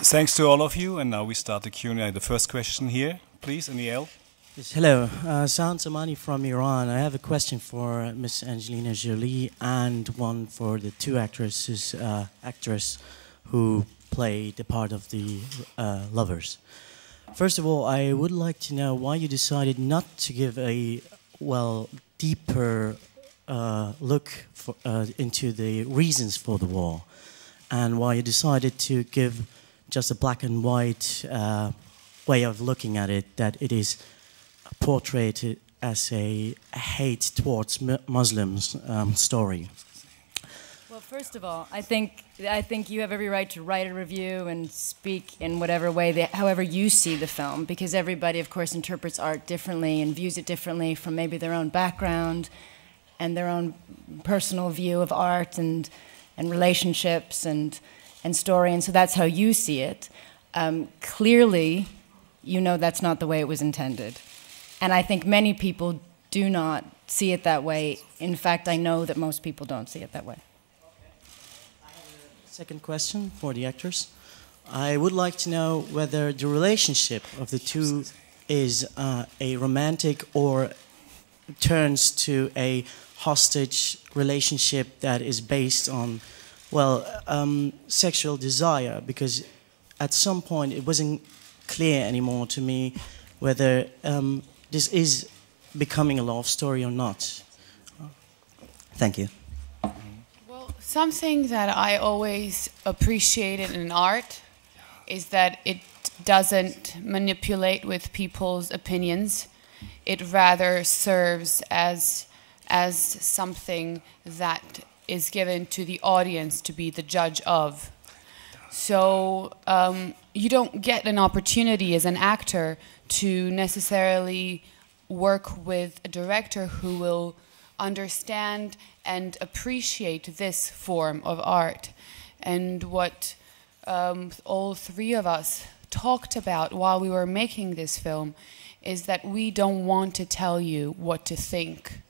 Thanks to all of you, and now we start the Q&A. The first question here, please, Aniel. Yes, hello, Zana from Iran. I have a question for Miss Angelina Jolie and one for the two actors who play the part of the lovers. First of all, I would like to know why you decided not to give a, well, deeper look into the reasons for the war, and why you decided to give just a black and white way of looking at it, that it is portrayed as a hate towards Muslims story. Well, first of all, I think you have every right to write a review and speak in whatever way, however you see the film, because everybody, of course, interprets art differently and views it differently from maybe their own background and their own personal view of art and relationships and story, and so that's how you see it. Clearly, you know that's not the way it was intended. And I think many people do not see it that way. In fact, I know that most people don't see it that way. I have a second question for the actors. I would like to know whether the relationship of the two is a romantic or turns to a hostage relationship that is based on, well, sexual desire, because at some point it wasn't clear anymore to me whether this is becoming a love story or not. Thank you. Well, something that I always appreciated in art is that it doesn't manipulate with people's opinions. It rather serves as something that is given to the audience to be the judge of. So you don't get an opportunity as an actor to necessarily work with a director who will understand and appreciate this form of art. And what all three of us talked about while we were making this film is that we don't want to tell you what to think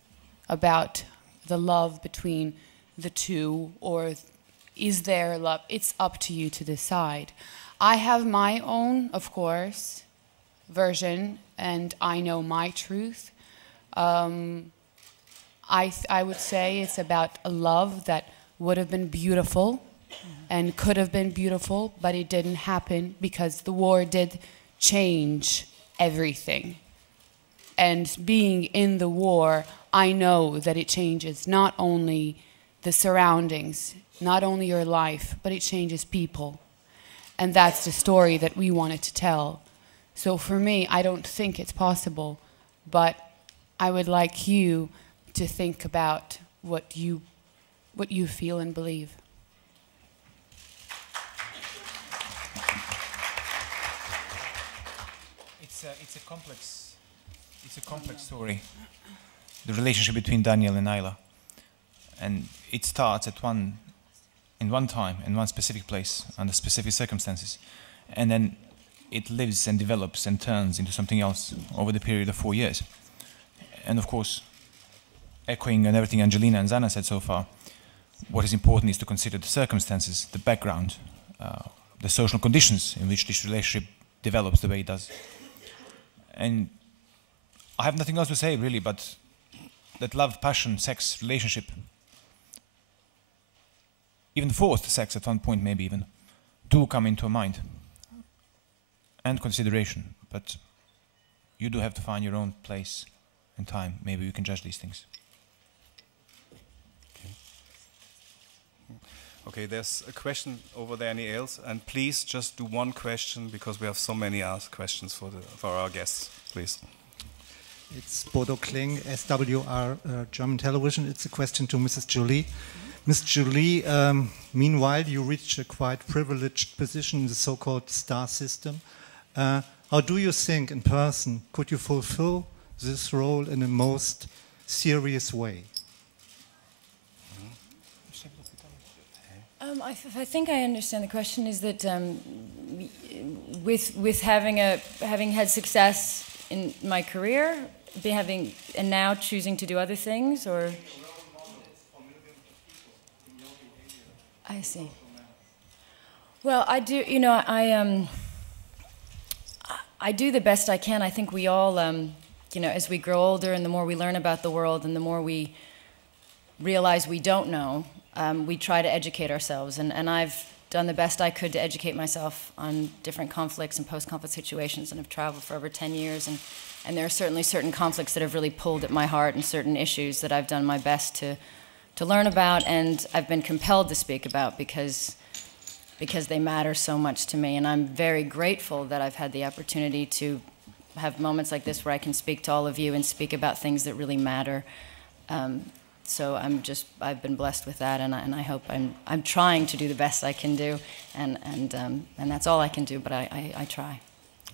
about the love between the two, or is there love? It's up to you to decide. I have my own, of course, version, and I know my truth. I would say it's about a love that would have been beautiful and could have been beautiful, but it didn't happen because the war did change everything. And being in the war, I know that it changes not only the surroundings, not only your life, but it changes people. And that's the story that we wanted to tell. So for me, I don't think it's possible, but I would like you to think about what you feel and believe. It's a complex story. The relationship between Daniel and Ayla, and it starts in one time, in one specific place, under specific circumstances, and then it lives and develops and turns into something else over the period of 4 years. And of course, echoing on everything Angelina and Zana said so far, what is important is to consider the circumstances, the background, the social conditions in which this relationship develops the way it does. And I have nothing else to say really, but that love, passion, sex, relationship, even forced sex at one point maybe even, do come into mind and consideration, but you do have to find your own place and time. Maybe you can judge these things. Okay, there's a question over there, any else? And please just do one question, because we have so many asked questions for our guests, please. It's Bodo Kling, SWR German Television. It's a question to Mrs. Jolie. Ms. Jolie, meanwhile, you reached a quite privileged position in the so-called star system. How do you think, in person, could you fulfill this role in a most serious way? I think I understand the question is that with having had success in my career, and now choosing to do other things, or I see. Well, I do, you know, I do the best I can. I think we all, you know, as we grow older and the more we learn about the world and the more we realize we don't know, we try to educate ourselves. And I've done the best I could to educate myself on different conflicts and post-conflict situations, and I've traveled for over 10 years. And there are certainly certain conflicts that have really pulled at my heart and certain issues that I've done my best to learn about, and I've been compelled to speak about because they matter so much to me. And I'm very grateful that I've had the opportunity to have moments like this where I can speak to all of you and speak about things that really matter. So I've been blessed with that, and I hope I'm trying to do the best I can do, and that's all I can do, but I try.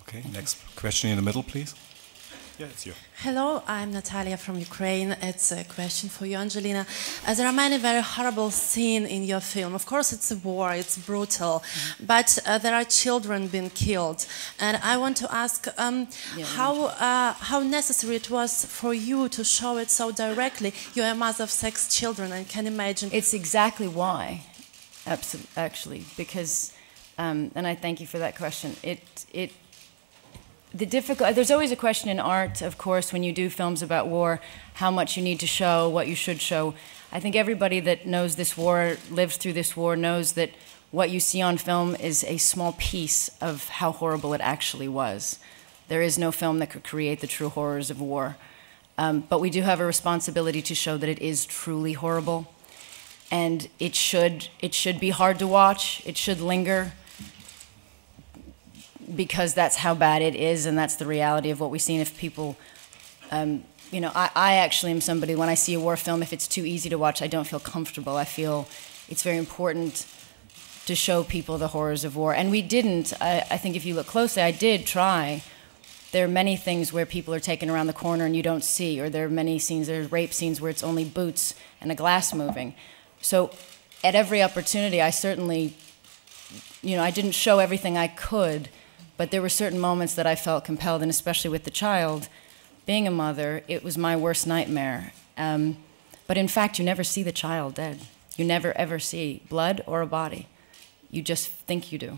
Okay, next question in the middle, please. Yeah, it's you. Hello, I'm Natalia from Ukraine. It's a question for you, Angelina. There are many very horrible scenes in your film. Of course, it's a war, it's brutal, but there are children being killed. And I want to ask how necessary it was for you to show it so directly. You're a mother of 6 children, and can imagine. It's exactly why, actually, because, and I thank you for that question. There's always a question in art, of course, when you do films about war, how much you need to show, what you should show. I think everybody that knows this war, lived through this war, knows that what you see on film is a small piece of how horrible it actually was. There is no film that could create the true horrors of war. But we do have a responsibility to show that it is truly horrible. And it should be hard to watch. It should linger, because that's how bad it is, and that's the reality of what we see. And if people, you know, I actually am somebody, when I see a war film, if it's too easy to watch, I don't feel comfortable. I feel it's very important to show people the horrors of war. And we didn't, I think if you look closely, I did try. There are many things where people are taken around the corner and you don't see, or there are many scenes, there's rape scenes where it's only boots and a glass moving. So at every opportunity, I certainly, you know, I didn't show everything I could, but there were certain moments that I felt compelled, and especially with the child, being a mother, it was my worst nightmare. But in fact, you never see the child dead. You never, ever see blood or a body. You just think you do.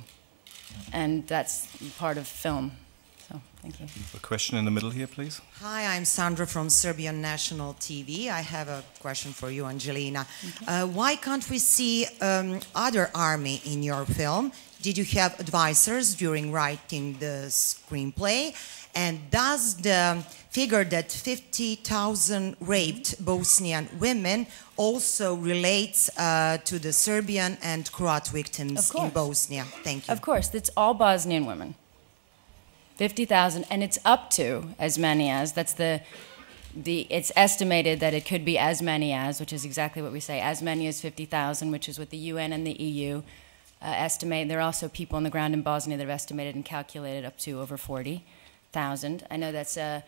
And that's part of film. So, thank you. A question in the middle here, please. Hi, I'm Sandra from Serbian National TV. I have a question for you, Angelina. Why can't we see other army in your film? Did you have advisors during writing the screenplay? And does the figure that 50,000 raped Bosnian women also relates to the Serbian and Croat victims in Bosnia? Thank you. Of course, it's all Bosnian women. 50,000, and it's up to as many as, it's estimated that it could be as many as, which is exactly what we say, as many as 50,000, which is what the UN and the EU estimate. There are also people on the ground in Bosnia that have estimated and calculated up to over 40,000. I know that's a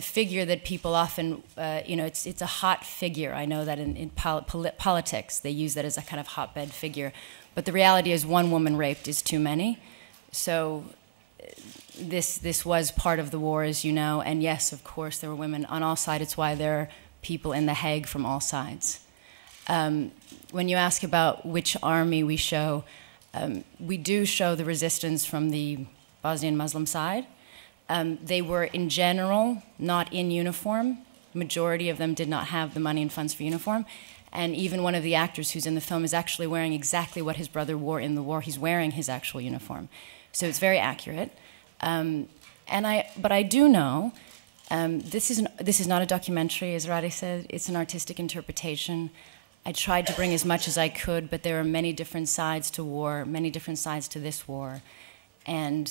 figure that people often, you know, it's a hot figure. I know that in politics they use that as a kind of hotbed figure. But the reality is one woman raped is too many. So this was part of the war, as you know. And yes, of course, there were women on all sides. It's why there are people in The Hague from all sides. When you ask about which army we show, we do show the resistance from the Bosnian Muslim side. They were, in general, not in uniform. Majority of them did not have the money and funds for uniform. And even one of the actors who's in the film is actually wearing exactly what his brother wore in the war. He's wearing his actual uniform. So it's very accurate. But I do know, this is not a documentary, as Rade said. It's an artistic interpretation. I tried to bring as much as I could, but there are many different sides to war, many different sides to this war. And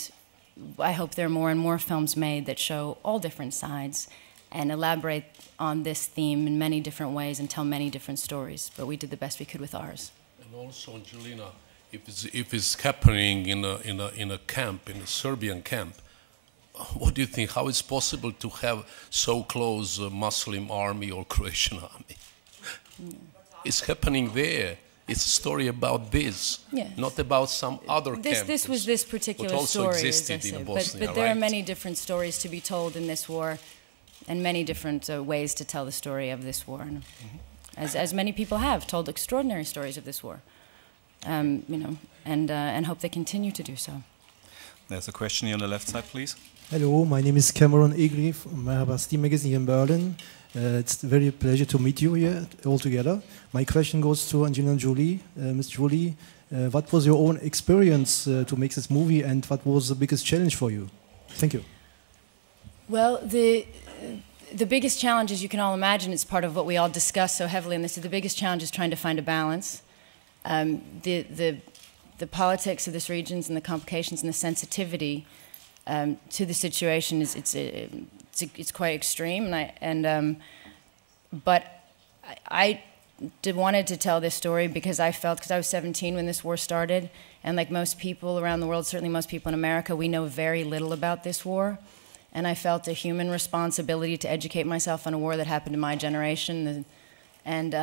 I hope there are more and more films made that show all different sides and elaborate on this theme in many different ways and tell many different stories. But we did the best we could with ours. And also, Angelina, if it's happening in a camp, in a Serbian camp, what do you think? How is it possible to have so close a Muslim army or Croatian army? It's happening there. It's a story about this, not about some other camp. This was this particular story, as I say. But there are many different stories to be told in this war, and many different ways to tell the story of this war. And as many people have told extraordinary stories of this war. you know, and hope they continue to do so. There's a question here on the left side, please. Hello, my name is Cameron Egley from Steam Magazine in Berlin. It's a very pleasure to meet you here all together. My question goes to Angelina Jolie. Ms. Jolie, what was your own experience to make this movie, and what was the biggest challenge for you? Thank you. Well, the biggest challenge, as you can all imagine, it's part of what we all discuss so heavily in this. The biggest challenge is trying to find a balance. The politics of this region and the complications and the sensitivity to the situation it's quite extreme, but I wanted to tell this story because I was 17 when this war started, and like most people around the world, certainly most people in America, we know very little about this war, and I felt a human responsibility to educate myself on a war that happened to my generation, and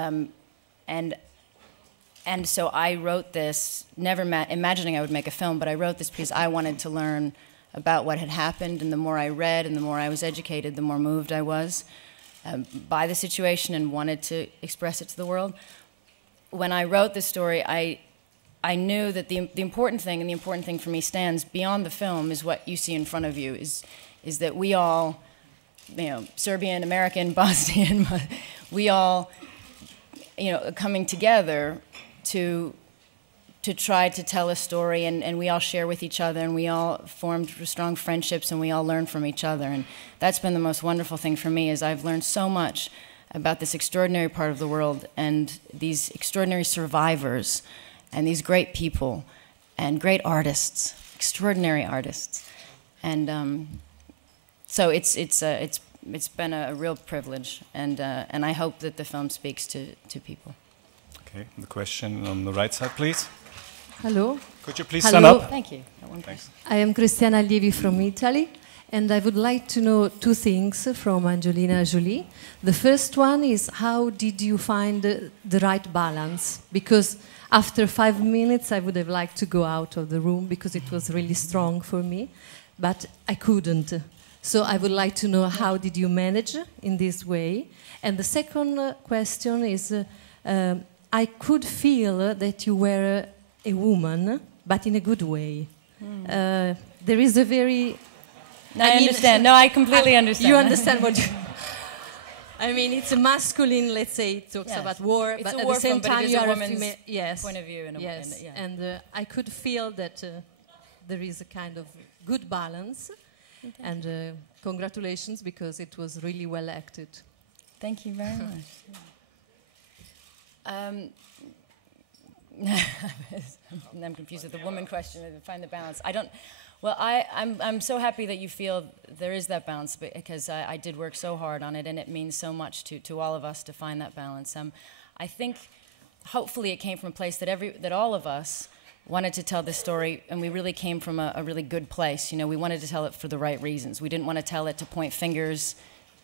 so I wrote this, never imagining I would make a film, but I wrote this because I wanted to learn about what had happened, and the more I read and the more I was educated, the more moved I was by the situation and wanted to express it to the world. When I wrote this story, I knew that the important thing, and the important thing for me stands beyond the film, is what you see in front of you, is that we all, you know, Serbian, American, Bosnian, we all, you know, coming together to try to tell a story, and we all share with each other, and we all formed strong friendships, and we all learned from each other. And that's been the most wonderful thing for me, is I've learned so much about this extraordinary part of the world, and these extraordinary survivors, and these great people, and great artists, extraordinary artists. And so it's been a real privilege, and I hope that the film speaks to people. Okay, the question on the right side, please. Hello. Could you please stand up? Thank you. Thanks. I am Cristiana Lievi from Italy, and I would like to know two things from Angelina Jolie. The first one is, how did you find the right balance? Because after 5 minutes, I would have liked to go out of the room because it was really strong for me, but I couldn't. So I would like to know, how did you manage in this way? And the second question is, I could feel that you were a woman, but in a good way. There is a very... I understand. No, I completely understand. You understand what you... I mean, it's a masculine, let's say, it talks about war, it's but a at war the same film, time but it is you a are a woman's female... Yes. point of view. Yes, and I could feel that there is a kind of good balance, and congratulations, because it was really well acted. Thank you very much. I'm confused with the woman question. Find the balance. I don't. Well, I'm so happy that you feel there is that balance, because I did work so hard on it, and it means so much to all of us to find that balance. I think hopefully it came from a place that all of us wanted to tell this story, and we really came from a really good place. You know, we wanted to tell it for the right reasons. We didn't want to tell it to point fingers,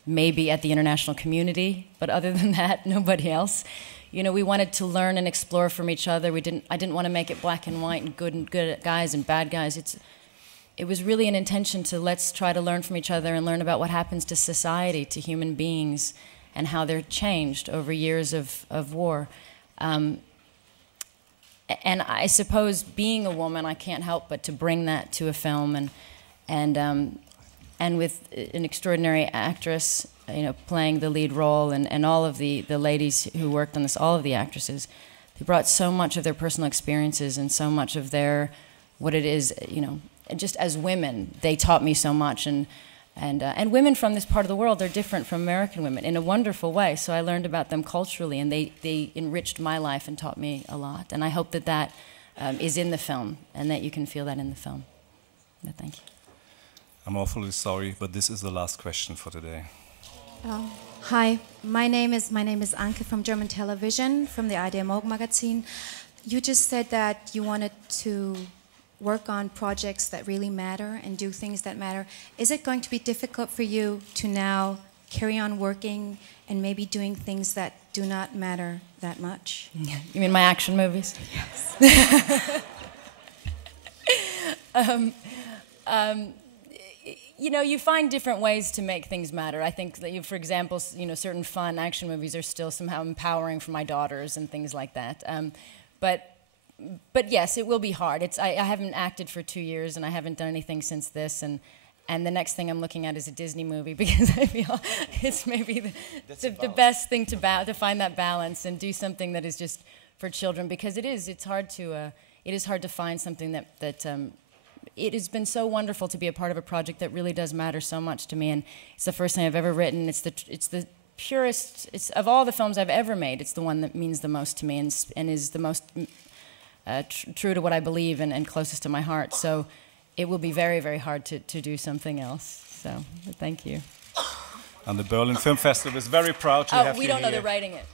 maybe at the international community, but other than that, nobody else. You know, we wanted to learn and explore from each other. I didn't want to make it black and white and good guys and bad guys. It was really an intention to let's try to learn from each other and learn about what happens to society, to human beings, and how they're changed over years of war. And I suppose, being a woman, I can't help but to bring that to a film, and with an extraordinary actress, you know, playing the lead role, and all of the ladies who worked on this, all of the actresses, they brought so much of their personal experiences and so much of their, what it is, you know, just as women, they taught me so much, and women from this part of the world are different from American women in a wonderful way. So I learned about them culturally, and they enriched my life and taught me a lot. And I hope that is in the film, and that you can feel that in the film. Yeah, thank you. I'm awfully sorry, but this is the last question for today. Hi, my name is Anke from German television, from the ID magazine. You just said that you wanted to work on projects that really matter and do things that matter. Is it going to be difficult for you to now carry on working and maybe doing things that do not matter that much? You mean my action movies? Yes. You know, you find different ways to make things matter. I think that, for example, you know, certain fun action movies are still somehow empowering for my daughters and things like that. But but yes, it will be hard. I haven't acted for 2 years, and I haven't done anything since this, and the next thing I'm looking at is a Disney movie, because I feel it's maybe the best thing to find that balance and do something that is just for children, because it's hard to find something that it has been so wonderful to be a part of a project that really does matter so much to me, and it's the first thing I've ever written. It's the purest. It's of all the films I've ever made. It's the one that means the most to me, and is the most true to what I believe and closest to my heart. So it will be very, very hard to do something else. So thank you. And the Berlin Film Festival is very proud to have you we don't know here. they're writing it.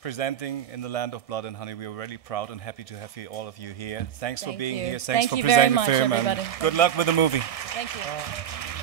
Presenting In the Land of Blood and Honey. We are really proud and happy to have all of you here. Thanks for being here. Thanks Thank for you presenting very the film. much, everybody. And good luck with the movie. Thank you.